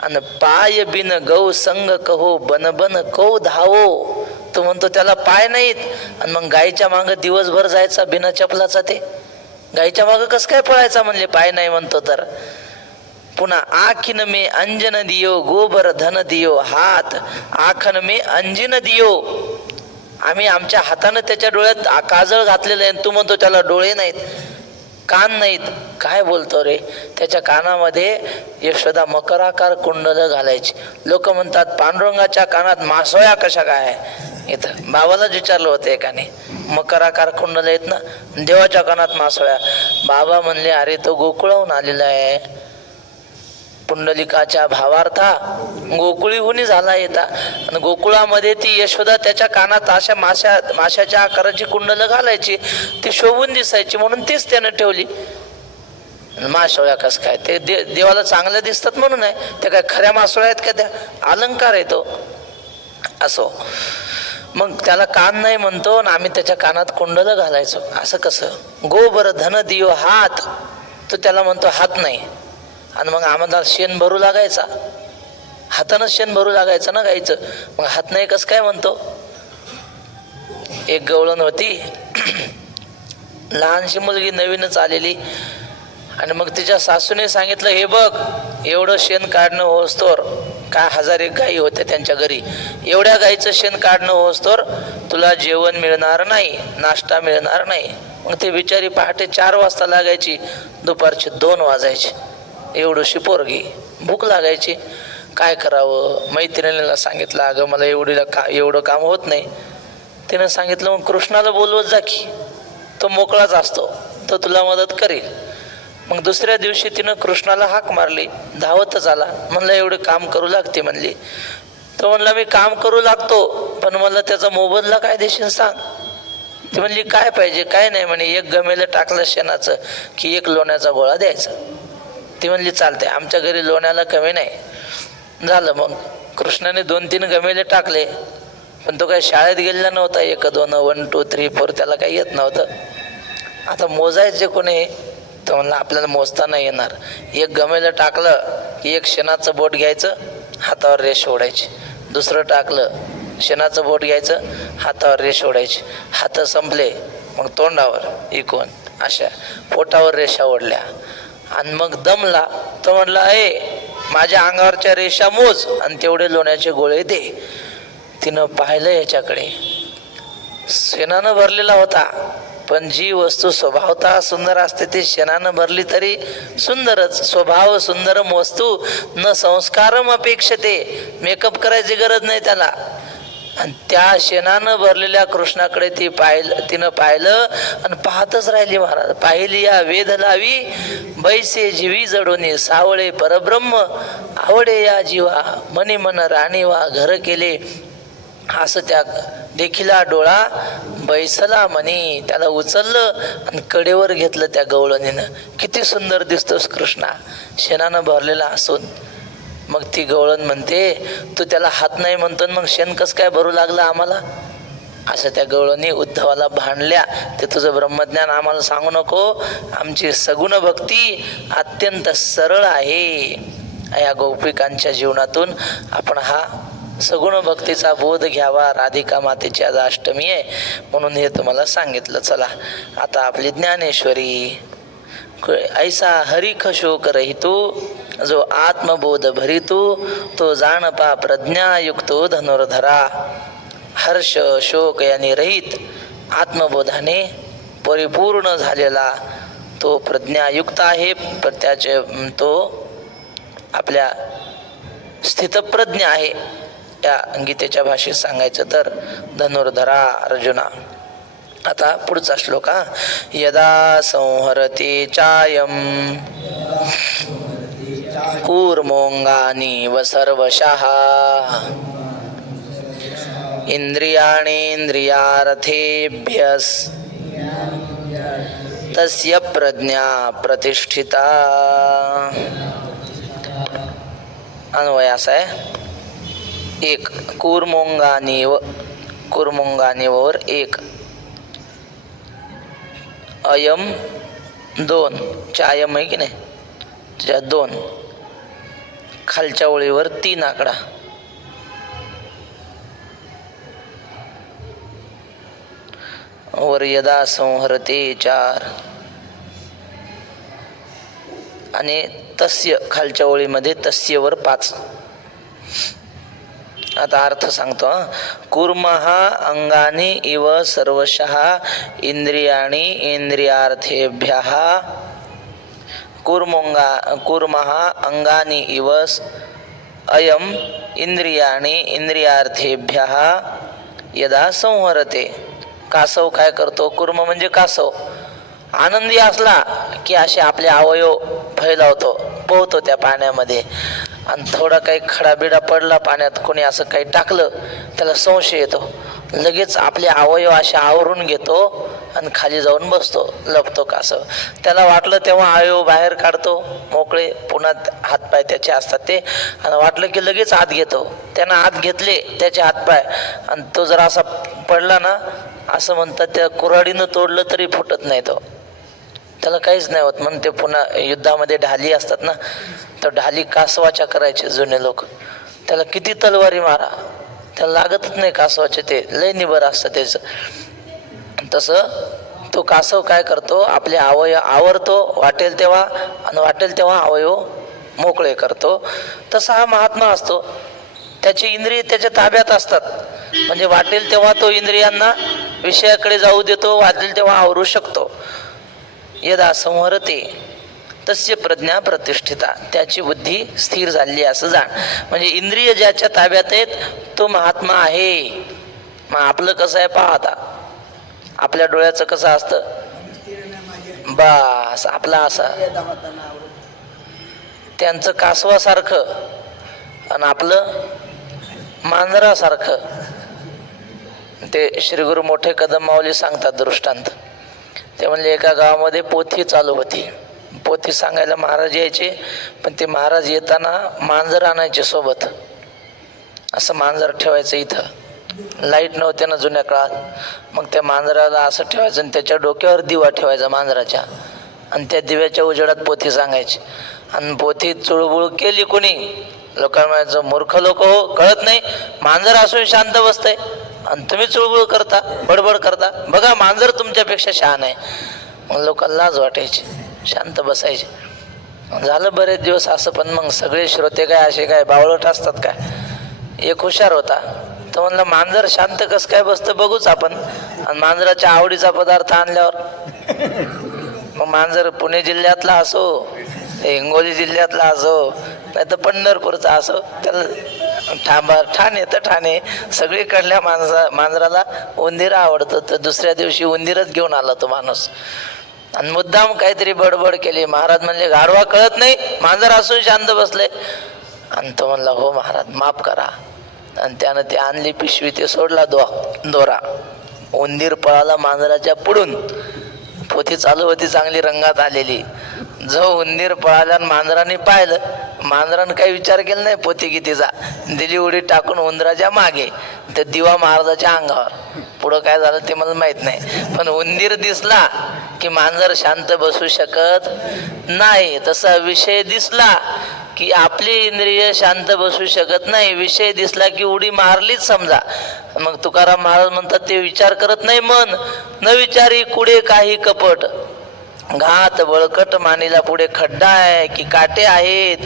आणि पाय बिन गौ संग कहो बन बन कौ धावो. तो म्हणतो त्याला पाय नाहीत, आणि मग गायीच्या मागं दिवसभर जायचा बिना चपलाचा. ते गायीच्या मागं कसं काय पळायचा म्हणले, पाय नाही म्हणतो तर. पुन्हा आखिन मे अंजन दियो गोबर धन दियो हात, आखन मे अंजिन दियो. आम्ही आमच्या हातानं त्याच्या डोळ्यात काजळ घातलेलं आहे, तू म्हणतो त्याला डोळे नाहीत, कान नाहीत. काय बोलतो रे. त्याच्या कानामध्ये यशोदा मकराकार कुंडल घालायची. लोक म्हणतात पांडुरंगाच्या कानात मासोळ्या कशा काय. इथं बाबालाच विचारलं होतं एकाने, मकराकार कुंडल आहेत ना, देवाच्या कानात मासोळ्या. बाबा म्हणले, अरे तो गोकुळाहून आलेला आहे. पुंडलिकाच्या भावार्था गोकुळीहुनी झाला येता. आणि गोकुळामध्ये ती यशोदा त्याच्या कानात अशा माशाच्या आकाराची कुंडलं घालायची, ती शोभून दिसायची म्हणून तीच त्यानं ठेवली. मासोळ्या कस काय, ते देवाला चांगल्या दिसतात म्हणून आहे. त्या काय खऱ्या मासोळ्या आहेत का, त्या अलंकार आहे तो. असो, मग त्याला कान नाही म्हणतो आणि आम्ही त्याच्या कानात कुंडलं घालायचो. असं कसं. गोबर धन दियो हात, तो त्याला म्हणतो हात नाही. आणि मग आम्हाला शेण भरू लागायचा, हातानं शेण भरू लागायचं ना गायचं, मग हात नाही कसं काय म्हणतो. एक गवळण होती, लहानशी मुलगी नवीनच आलेली. आणि मग तिच्या सासूने सांगितलं, हे बघ एवढं शेण काढणं होस्तोर, काय 1000 गायी होत्या त्यांच्या घरी, एवढ्या गायीचं शेण काढणं होस्तोर तुला जेवण मिळणार नाही, नाश्ता मिळणार नाही. मग ते बिचारी पहाटे 4 वाजता लागायची, दुपारचे 2 वाजायचे. एवढीशी पोरगी, भूक लागायची. काय करावं. मैत्रिणीला सांगितलं, अगं मला एवढं काम होत नाही. तिनं सांगितलं, मग कृष्णाला बोलवत जा की, तो मोकळाच असतो, तो तुला मदत करेल. मग दुसऱ्या दिवशी तिनं कृष्णाला हाक मारली, धावतच आला. म्हणलं एवढं काम करू लागते म्हणली. तो म्हणला, मी काम करू लागतो, पण मला त्याचा मोबदला काय देशील सांग. ती म्हणली, काय पाहिजे. काय नाही म्हणे, 1 गमेलं टाकलं शेणाचं की 1 लोण्याचा गोळा द्यायचा. ती म्हणली, चालते, आमच्या घरी लोण्याला कमी नाही. झालं. मग कृष्णाने 2-3 गमेले टाकले, पण तो काही शाळेत गेलेला नव्हता. 1, 2, 1, 2, 3, 4 त्याला काही येत नव्हतं. आता मोजायचे कोणी, तर म्हणलं आपल्याला मोजता नाही येणार. 1 गमेलं टाकलं की 1 शेणाचं बोट घ्यायचं, हातावर रेष ओढायची. दुसरं टाकलं, शेणाचं बोट घ्यायचं, हातावर रेष ओढायची. हात संपले मग तोंडावर इकून अशा पोटावर रेषा ओढल्या. आणि मग दमला. तो म्हणला, माझ्या अंगावरच्या रेषा मोज आणि तेवढे लोण्याचे गोळे दे. तिनं पाहिलं याच्याकडे, शेणानं भरलेला होता, पण जी वस्तू स्वभावतः सुंदर असते ती शेणानं भरली तरी सुंदरच. स्वभाव सुंदरम वस्तू न संस्कारम अपेक्षते. मेकअप करायची गरज नाही त्याला. आणि त्या शेणानं भरलेल्या कृष्णाकडे तिनं पाहिलं आणि पाहतच राहिली. महाराज पाहिली या वेध लावी, बैसे जीवी जडोनी सावळे परब्रह्म आवडे या जीवा, मनी मन राणीवा घर केले. असं त्या देखिला डोळा बैसला म्हणी. त्याला उचललं आणि कडेवर घेतलं त्या गवळणीनं. किती सुंदर दिसतोस कृष्णा शेणानं भरलेला असून. मग ती गवळण म्हणते, तू त्याला हात नाही म्हणतो मग शेण कसं काय भरू लागलं आम्हाला. असं त्या गवळणी उद्धवाला भांडल्या. ते तुझं ब्रह्मज्ञान आम्हाला सांगू नको, आमची सगुण भक्ती अत्यंत सरळ आहे. या गोपिकांच्या जीवनातून आपण हा सगुण भक्तीचा बोध घ्यावा. राधिका मातेची आज अष्टमी आहे म्हणून हे तुम्हाला सांगितलं. चला आता आपली ज्ञानेश्वरी. ऐसा हरिख शोक रहितो, जो आत्मबोध भरितो, तो जाणपा प्रज्ञायुक्तो धनुर्धरा. हर्ष शोक याने रहित, आत्मबोधाने परिपूर्ण झालेला तो प्रज्ञायुक्त आहे. त्याचे तो आपल्या स्थितप्रज्ञ आहे. या गीतेच्या भाषेत सांगायचं तर धनुर्धरा अर्जुना. आता पुढचा श्लोक हा. यदा संहरते चायम कूर्मोंगानि सर्वशः इंद्रियाणेन्द्रियार्थेभ्यस् तस्य प्रज्ञा प्रतिष्ठिता. अन्वय असा आहे. एक कूर्मोंगानीवर एक, अयम दोन, चायम आहे की नाही त्याच्यात दोन, खालच्या ओळीवर तीन आकडा. वर यदा संहरते चार आणि तस्य खालच्या ओळीमध्ये तस्यवर पाच. आता अर्थ सांगतो. कूर्मः अंगानी इव सर्वशः इंद्रियाणि इंद्रियार्थेभ्यः. कूर्मः अंगानी इव अयम इंद्रियाणि इंद्रियार्थेभ्यः यदा संहरते. कासव काय करतो? कूर्म म्हणजे कासव. आनंदी असला की असे आपले अवयव फैलावतो, पोहतो त्या पाण्यामध्ये. आणि थोडा काही खडाबिडा पडला पाण्यात, कोणी असं काही टाकलं, त्याला संशय येतो, लगेच आपले अवयव असे आवरून घेतो आणि खाली जाऊन बसतो, लपतो कासव. त्याला वाटलं तेव्हा अवयव बाहेर काढतो मोकळे, पुन्हा हातपाय त्याचे असतात ते, आणि वाटलं की लगेच आत घेतो. त्यानं आत घेतले त्याचे हातपाय आणि तो जर असा पडला ना, असं म्हणतात त्या कुऱ्हाडीनं तोडलं तरी फुटत नाही तो, त्याला काहीच नाही होत. म्हणून ते पुन्हा युद्धामध्ये ढाली असतात ना, तर ढाली कासवाच्या करायचे जुने लोक. त्याला किती तलवारी मारा, त्याला लागतच नाही कासवाचे, ते लय निबर असतं त्याचं. तसं तो कासव काय करतो? आपले अवयव आवरतो वाटेल तेव्हा, आणि वाटेल तेव्हा अवयव मोकळे करतो. तसा हा महात्मा असतो. त्याची इंद्रिय त्याच्या ताब्यात असतात, म्हणजे वाटेल तेव्हा तो इंद्रियांना विषयाकडे जाऊ देतो, वाटेल तेव्हा आवरू शकतो. यदा संहरते तस्य प्रज्ञा प्रतिष्ठिता. त्याची बुद्धी स्थिर झाली असं जाण. म्हणजे इंद्रिय ज्याच्या ताब्यात आहेत तो महात्मा आहे. मग आपलं कसं आहे पहा आता. आपल्या डोळ्याचं कसं असतं, बस आपला असा. त्यांचं कासवासारखं आणि आपलं मांजरासारखं. ते श्रीगुरु मोठे कदम माऊली सांगतात दृष्टांत. ते म्हणले एका गावामध्ये पोथी चालू होती. पोथी सांगायला महाराज यायचे, पण ते महाराज येताना मांजर आणायचे सोबत. असं मांजर ठेवायचं इथं, लाईट नव्हते ना जुन्या काळात. मग त्या मांजराला असं ठेवायचं आणि त्याच्या डोक्यावर दिवा ठेवायचा मांजराच्या, आणि त्या दिव्याच्या उजेडात पोथी सांगायची. आणि पोथी चुळबुळ केली कोणी, लोकांना म्हणायचं मूर्ख लोक हो, कळत नाही, मांजर असून शांत बसतंय आणि तुम्ही चुळबुळ करता, बडबड करता, बघा मांजर तुमच्यापेक्षा शहाण आहे. मग लोकांना लाज वाटायची, शांत बसायचे. झालं बरेच दिवस असं, पण मग सगळे श्रोते काय असे काय बावळट असतात काय? एक हुशार होता, तर म्हणलं मांजर शांत कसं काय बसतं बघूच आपण, आणि मांजराच्या आवडीचा पदार्थ आणल्यावर मग मांजर पुणे जिल्ह्यातला असो, हिंगोली जिल्ह्यातला असो, नाही तर पंढरपूरचा असो, त्याला ठाणे तर ठाणे सगळीकडल्या मांजराला उंदीर आवडतं. तर दुसऱ्या दिवशी उंदीरच घेऊन आला तो माणूस, आणि मुद्दाम काहीतरी बडबड केली. महाराज म्हणले, गाढवा कळत नाही, मांजर असून शांत बसले. आणि तो म्हणला, हो महाराज माफ करा. आणि त्यानं ती आणली पिशवी, ते सोडला दोरा, उंदीर पळाला मांजराच्या पुढून. पोथी चालू होती चांगली रंगात आलेली. जो उंदीर पळाला आणि मांजराने पाहिलं, मांजरानं काही विचार केला नाही पोथी कितीचा, दिली उडी टाकून उंदराच्या मागे, तर दिवा महाराजाच्या अंगावर. पुढं काय झालं ते मला माहित नाही, पण उंदीर दिसला की मांजर शांत बसू शकत नाही. तसा विषय दिसला की आपली इंद्रिय शांत बसू शकत नाही. विषय दिसला की उडी मारलीच समजा. मग तुकाराम महाराज म्हणतात, ते विचार करत नाही मन, न विचारी कुडे काही कपट, घात बळकट मानेला पुढे खड्डा आहे की काटे आहेत,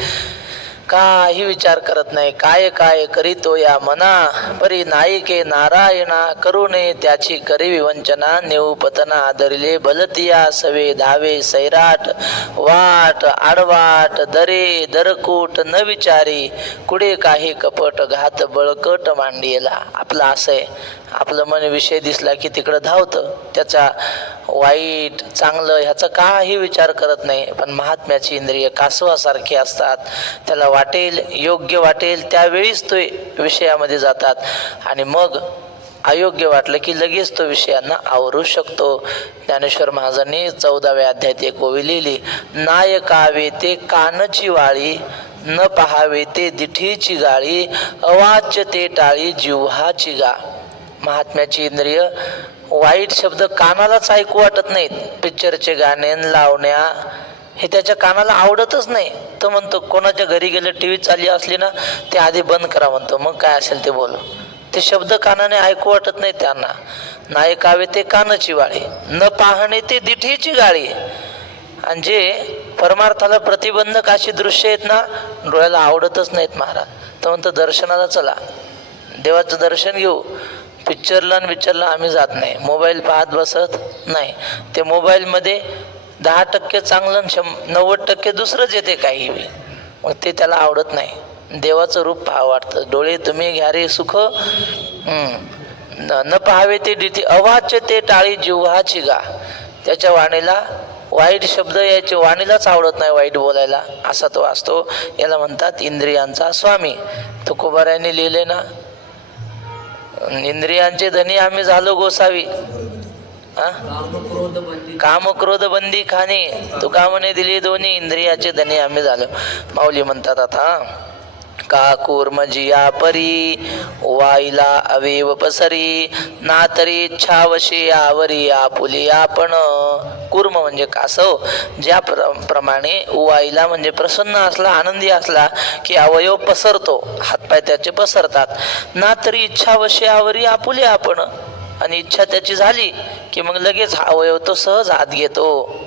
काही विचार करत नाही. काय काय करीतो या मना, परी नायिके नारायणा, करू नये त्याची करी विवंचना, नेऊ पतना आदरिले बलतिया, सवे धावे सैराट, वाट आडवाट दरे दरकूट, न विचारी कुडे काही कपट, घात बळकट मांडीला. आपलं असं आहे, आपलं मन विषय दिसला की तिकडं धावतं, त्याचा वाईट चांगलं ह्याचा काही विचार करत नाही. पण महात्म्याची इंद्रिय कासवासारखी असतात, त्याला वाटेल योग्य वाटेल त्यावेळीच तो विषयामध्ये जातात, आणि मग अयोग्य वाटलं की लगेच तो विषयांना आवरू शकतो. ज्ञानेश्वर महाराजांनी 14व्या अध्यायात एक ओवी लिहिली, नायकावे ते कानची वाळी, न पहावे ते दिठीची गाळी, अवाच्य ते टाळी जिव्हाची गा. महात्म्याची इंद्रिय वाईट शब्द कानालाच ऐकू वाटत नाहीत. पिक्चरचे गाणे लावण्या हे त्याच्या कानाला आवडतच नाही. तो म्हणतो, कोणाच्या घरी गेलं टी व्ही चालली असली ना, ते आधी बंद करा म्हणतो, मग काय असेल ते बोल. ते शब्द कानाने ऐकू वाटत नाही त्यांना. नायकावे ते कानाची वाळी, न पाहणे ते दिठीची गाळी. आणि जे परमार्थाला प्रतिबंधक अशी दृश्य आहेत ना, डोळ्याला आवडतच नाहीत महाराज. तर म्हणतो, दर्शनाला चला, देवाचं दर्शन घेऊ. पिक्चरला आणि पिक्चरला आम्ही जात नाही, मोबाईल पाहत बसत नाही. ते मोबाईलमध्ये 10% चांगलं 90% दुसरंच येते काही, मग ते त्याला आवडत नाही. देवाचं रूप पाहावं वाटतं. डोळे तुम्ही घ्या रे सुख, न पाहावे ते डिटी, अवाच्य ते टाळी जिव्हाची गा. त्याच्या वाणीला वाईट शब्द यायचे, वाणीलाच आवडत नाही वाईट बोलायला, असा तो असतो. याला म्हणतात इंद्रियांचा स्वामी. तुकोबारायांनी लिहिले ना, इंद्रियांचे धनी आम्ही झालो गोसावी. काम क्रोध बंदी खाणे, तुका म्हणे दिली दोन्ही, इंद्रियाचे धनी आम्ही झालो. माऊली म्हणतात, आता का कूर्म जिया परी, वाईला अवेव पसरी, ना तरी इच्छा वशी आवरी, आपुली आपण. कूर्म म्हणजे कासव, ज्या प्रमाणे वाईला म्हणजे प्रसन्न असला, आनंदी असला की अवयव पसरतो, हातपाय त्याचे पसरतात. ना तरी इच्छा वशी आवरी, आपुली आपण. आणि इच्छा त्याची झाली की मग लगेच अवयव तो सहज हात घेतो.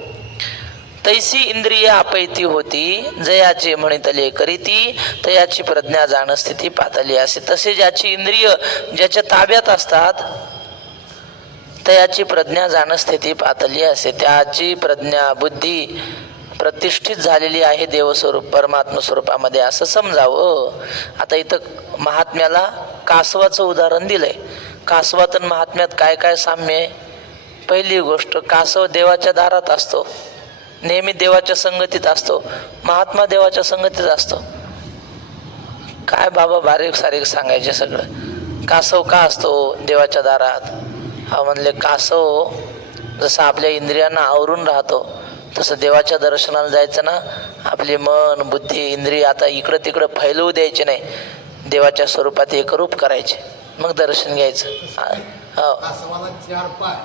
तैसी इंद्रिय आपैती होती, जयाचे म्हणितले करीती, तयाची प्रज्ञा जाण स्थिती पातली असे. तसे ज्याची इंद्रिय ज्याच्या ताब्यात असतात, तयाची प्रज्ञा जाण स्थिती पातली असे. त्याची प्रज्ञा बुद्धी प्रतिष्ठित झालेली आहे देवस्वरूप परमात्मा स्वरूपामध्ये, असं समजावं. आता इथं महात्म्याला कासवाचं उदाहरण दिलंय. कासवात आणि महात्म्यात काय काय साम्य आहे? पहिली गोष्ट, कासव देवाच्या दारात असतो, नेहमी देवाच्या संगतीत असतो. महात्मा देवाच्या संगतीत असतो. काय बाबा बारीक सारीक सांगायचे सगळं. कासव का असतो देवाच्या दारात? हा म्हणले, कासव जसं आपल्या इंद्रियांना आवरून राहतो, तसं देवाच्या दर्शनाला जायचं ना, आपली मन बुद्धी इंद्रिय आता इकडं तिकडं फैलवू द्यायचे नाही, देवाच्या स्वरूपात एकरूप करायचे, मग दर्शन घ्यायचं. कासवाला 4 पाय,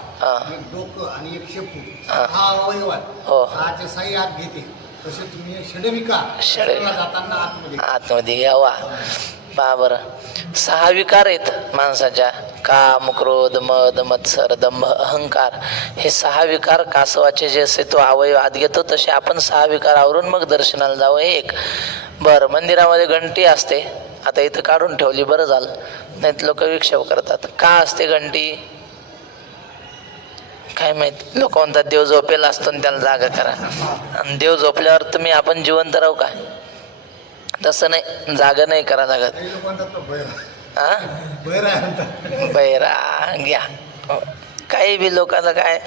एक डोकं आणि एक शेपू, 6 अवयव आहेत. 6चे 6 हात घेते. तसे तुम्ही षडविकार जाताना आतमध्ये घ्यावा. पहा बरं, 6 विकार आहेत माणसाच्या: काम, क्रोध, मद, मत्सर, दंभ, अहंकार. हे 6 विकार कासवाचे जसे तो अवयव आत घेतो तसे आपण 6 विकार आवरून मग दर्शनाला जावं. हे एक. बरं, मंदिरामध्ये घंटी असते. आता इथं काढून ठेवली, बरं झालं, नाहीत लोक विक्षेप करतात. का असते घंटी काय माहित. लोक म्हणतात देव झोपेला असतो आणि त्याला जागा करा. आणि देव झोपल्यावर तुम्ही आपण जिवंत राहू का? तसं नाही, जागा नाही करा लागत. हा, बैरा घ्या. काही बी लोकांना काय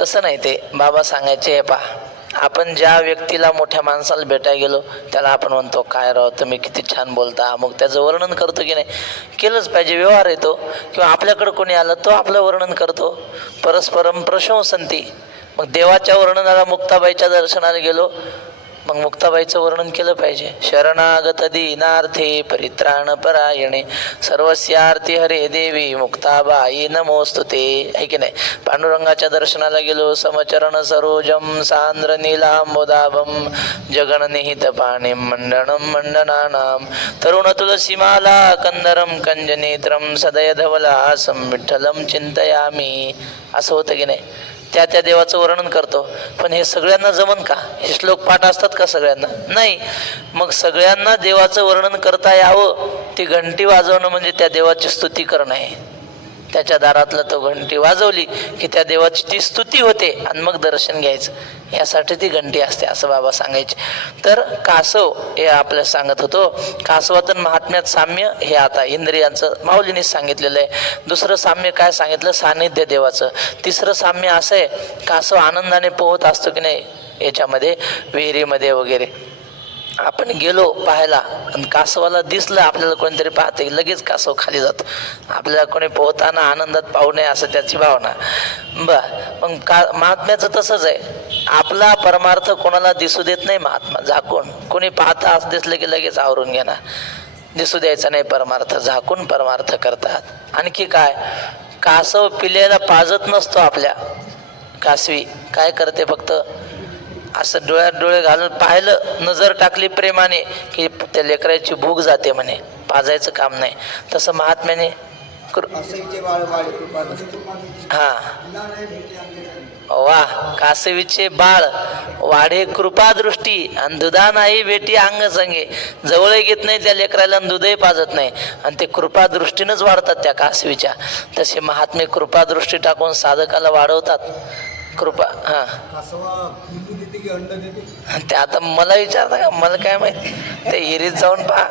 तसं नाही. ते बाबा सांगायचे, हे पहा, आपण ज्या व्यक्तीला, मोठ्या माणसाला भेटायला गेलो त्याला आपण म्हणतो, काय राव तुम्ही किती छान बोलता, मग त्याचं वर्णन करतो की नाही? केलंच पाहिजे, व्यवहार येतो. किंवा आपल्याकडं कोणी आलं तो आपलं वर्णन करतो. परस्परम प्रशंसन्ति. मग देवाच्या वर्णनाला, मुक्ताबाईच्या दर्शनाला गेलो, मग मुक्ताबाईचं वर्णन केलं पाहिजे. शरणागत दीनार्थे परित्राण परायणे सर्वस्यार्थी हरे देवी मुक्ताबाई नमोस्तुते. आहे की नाही? पांडुरंगाच्या दर्शनाला गेलो, समचरण सरोजम सांद्र नीलांबोदाभम जगननिहित पाणी मंडणम मंडनानाम तरुण तुलसीमाला कंदरम कंजनेत्रम सदय धवलासं विठ्ठलम चिंतयामी. असं होतं की नाही? त्या त्या देवाचं वर्णन करतो. पण हे सगळ्यांना जमन का? हे श्लोक पाठ असतात का सगळ्यांना? नाही. मग सगळ्यांना देवाचं वर्णन करता यावं, ती घंटी वाजवणं म्हणजे त्या देवाची स्तुती करणं आहे. त्याच्या दारातलं तो घंटी वाजवली की त्या देवाची ती स्तुती होते आणि मग दर्शन घ्यायचं. यासाठी ती घंटी असते, असं बाबा सांगायचे. तर कासव हे आपल्याला सांगत होतो. कासवातून महात्म्यात साम्य हे आता इंद्रियांचं माऊलींनीच सांगितलेलं आहे. दुसरं साम्य काय सांगितलं? सान्निध्य देवाचं. तिसरं साम्य असं आहे, कासव आनंदाने पोहत असतो की नाही याच्यामध्ये, विहिरीमध्ये वगैरे. आपण गेलो पाहायला आणि कासवाला दिसलं, आपल्याला कोणीतरी पाहते, लगेच कासव खाली जातो. आपल्याला कोणी पोहताना आनंदात पाहू नये असं त्याची भावना. मग महात्म्याचं तसंच आहे. आपला परमार्थ कोणाला दिसू देत नाही महात्मा, झाकून. कोणी पाहता असं दिसलं की लगेच आवरून घेणार, दिसू द्यायचा नाही परमार्थ, झाकून परमार्थ करतात. आणखी काय, कासव पिलेला पाजत नसतो. आपल्या कासवी काय करते, फक्त असं डोळ्यात डोळे घालून पाहिलं, नजर टाकली प्रेमाने की त्या लेकराची भूक जाते म्हणे, पाजायचं काम नाही. तसं महात्म्याने हा वा, कासवीचे बाळ वाढे कृपादृष्टी आणि दुधा नाही भेटी अंग संगे. जवळ घेत नाही त्या लेकराला, दूधही पाजत नाही, आणि ते कृपादृष्टीनंच वाढतात त्या कासवीच्या. तसे महात्मे कृपादृष्टी टाकून साधकाला वाढवतात. कृपा. हा, ते आता मला विचारता का? मला काय माहिती, ते हिरीत जाऊन पहा.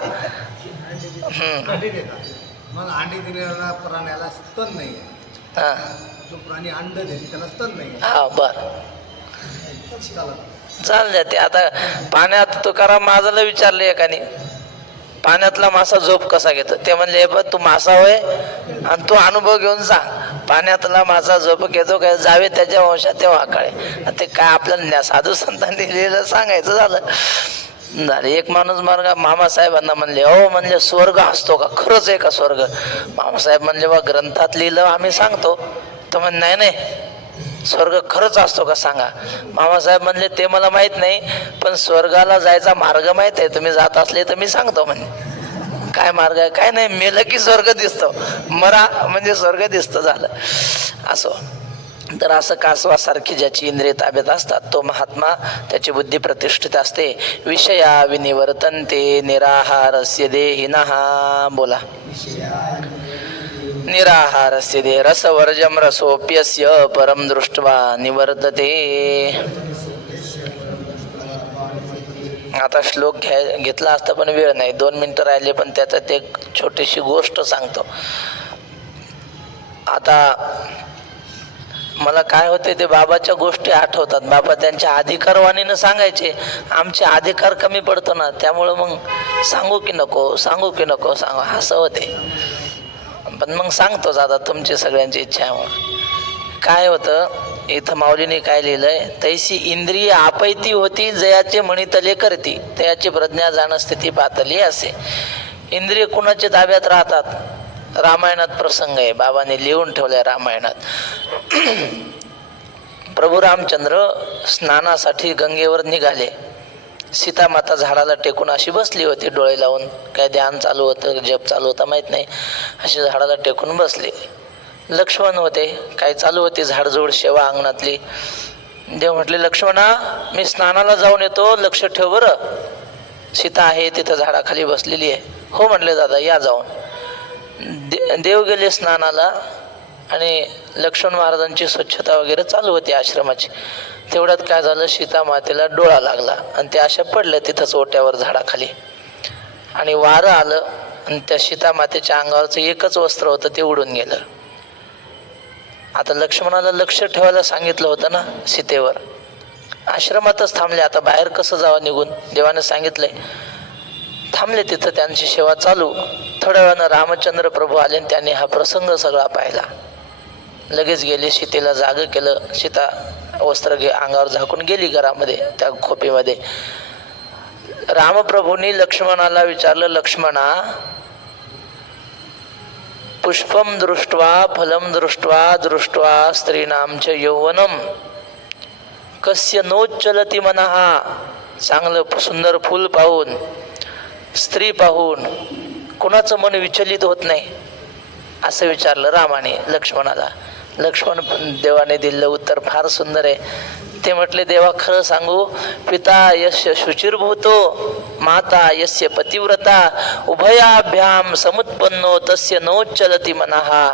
मग अंडी दिलेला प्राण्याला स्तन नाही. हा, जो प्राणी अंड देते त्याला स्तन नाही. हा, बर, चाल जाते. आता पाण्यात तुकाराम महाराजाला विचारले एकाने, पाण्यातला मासा झोप कसा घेतो? ते म्हणले, बघ तू मासा होय आणि तू अनुभव घेऊन सांग. पाण्यातला मासा झोप घेतो काय? जावे त्याच्या वंशात तेव्हा काळे. ते काय आपल्याला साधू संतांनी लिहिलं सांगायचं झालं. एक माणूस मार्ग मामासाहेबांना म्हणले, हो म्हणले स्वर्ग असतो का? खरंच आहे का स्वर्ग? मामासाहेब म्हणले, बा ग्रंथात लिहिलं आम्ही सांगतो. तर म्हण नाही नाही, स्वर्ग खरंच असतो का सांगा. मामासाहेब म्हणले, ते मला माहीत नाही, पण स्वर्गाला जायचा मार्ग माहीत आहे, तुम्ही जात असले तर मी सांगतो. म्हणजे काय मार्ग आहे? काय नाही, मेलं की स्वर्ग दिसतो, मरा म्हणजे स्वर्ग दिसतं, झालं. असो. तर असं कासवासारखी ज्याची इंद्रिय ताब्यात असतात तो महात्मा, त्याची बुद्धी प्रतिष्ठित असते. विषया विनिवर्तन्ते निराहारस्य देहिनः. बोला. निराहारस्य दे रसवर्जम रसोप्यस्य परम दृष्ट्वा निवर्तते. आता श्लोक घेतला असता पण वेळ नाही, 2 मिनिटं राहिले, पण त्याच्यात एक छोटीशी गोष्ट सांगतो. आता मला काय होते, ते बाबाच्या गोष्टी आठवतात. बाबा त्यांच्या अधिकारवाणीनं सांगायचे, आमचे अधिकार कमी पडतो ना, त्यामुळं मग सांगू की नको सांगू की नको सांगू असं होते. पण मग सांगतोच आता, तुमची सगळ्यांची इच्छा आहे. म्हणून काय होतं इथं माऊलीने काय लिहिलंय, तैसी इंद्रिय आपैती होती जयाचे म्हणितले करती, तयाची प्रज्ञा जाण स्थिती पातली असे. इंद्रिय कुणाचे ताब्यात राहतात? रामायणात प्रसंग आहे, बाबाने लिहून ठेवलाय रामायणात. प्रभू रामचंद्र स्नानासाठी गंगेवर निघाले सीतामाता झाडाला टेकून अशी बसली होती, डोळे लावून. काय ध्यान चालू होतं, जप चालू होता माहीत नाही, अशी झाडाला टेकून बसली. लक्ष्मण होते, काय चालू होती झाडझूड सेवा अंगणातली. देव म्हटले, लक्ष्मणा मी स्नानाला जाऊन येतो, लक्ष ठेव बरं, सीता आहे तिथं झाडाखाली बसलेली आहे. हो म्हणले दादा, या जाऊन. देव गेले स्नानाला आणि लक्ष्मण महाराजांची स्वच्छता वगैरे चालू होती आश्रमाची. तेवढ्यात काय झालं, सीता मातेला डोळा लागला आणि त्या अशा पडल्या तिथंच ओट्यावर झाडाखाली. आणि वारं आलं आणि त्या सीता मातेच्या अंगावरचं एकच वस्त्र होतं ते उडून गेलं. आता लक्ष्मणाला लक्ष ठेवायला सांगितलं होतं ना सीतेवर. आश्रमातच थांबले, आता बाहेर कसं जावं निघून, देवाने सांगितलंय. थांबले तिथं, त्यांची सेवा चालू. थोड्या वेळानं रामचंद्र प्रभू आले आणि त्यांनी हा प्रसंग सगळा पाहिला. लगेच गेले, सीतेला जागं केलं. सीता वस्त्र अंगावर झाकून गेली घरामध्ये, त्या खोपीमध्ये. रामप्रभूंनी लक्ष्मणाला विचारलं, लक्ष्मणा पुष्पम दृष्ट्वा फलम दृष्ट्वा दृष्ट्वा स्त्रीणाम च यौवनम कस्य नोच्चलति मनः. चांगलं सुंदर फूल पाहून, स्त्री पाहून कुणाचं मन विचलित होत नाही, असं विचारलं रामाने लक्ष्मणाला. लक्ष्मण देवाने दिलेलं उत्तर फार सुंदर आहे. ते म्हटले, देवा खरं सांगू, पिता यस्य शुचिर्भूतो माता यस्य पतिव्रता उभयाभ्याम समुत्पन्नो तस्य नोच्चलति मनः.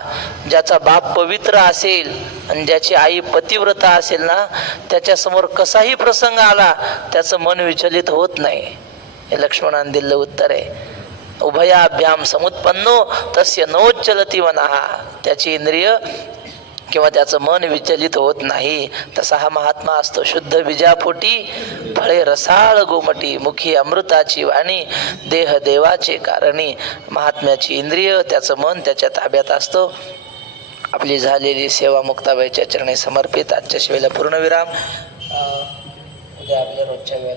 ज्याचा बाप पवित्र असेल आणि ज्याची आई पतिव्रता असेल ना, त्याच्यासमोर कसाही प्रसंग आला त्याचं मन विचलित होत नाही. हे लक्ष्मणाने दिलेलं उत्तर आहे. उभयाभ्याम समुत्पन्नो तस्य नोच्चलति मनः. त्याची इंद्रिय किंवा त्याचं मन विचलित होत नाही. तसा हा महात्मा असतो. शुद्ध बीजापोटी फळे रसाळ गोमटी, मुखी अमृताची वाणी, देह देवाचे कारणी. महात्म्याची इंद्रिय, त्याचं मन त्याच्या ताब्यात असतो. आपली झालेली सेवा मुक्ताबाईच्या चरणी समर्पित. आजच्या शिवेला पूर्णविराम. उद्या आपल्या रोजच्या वेळेला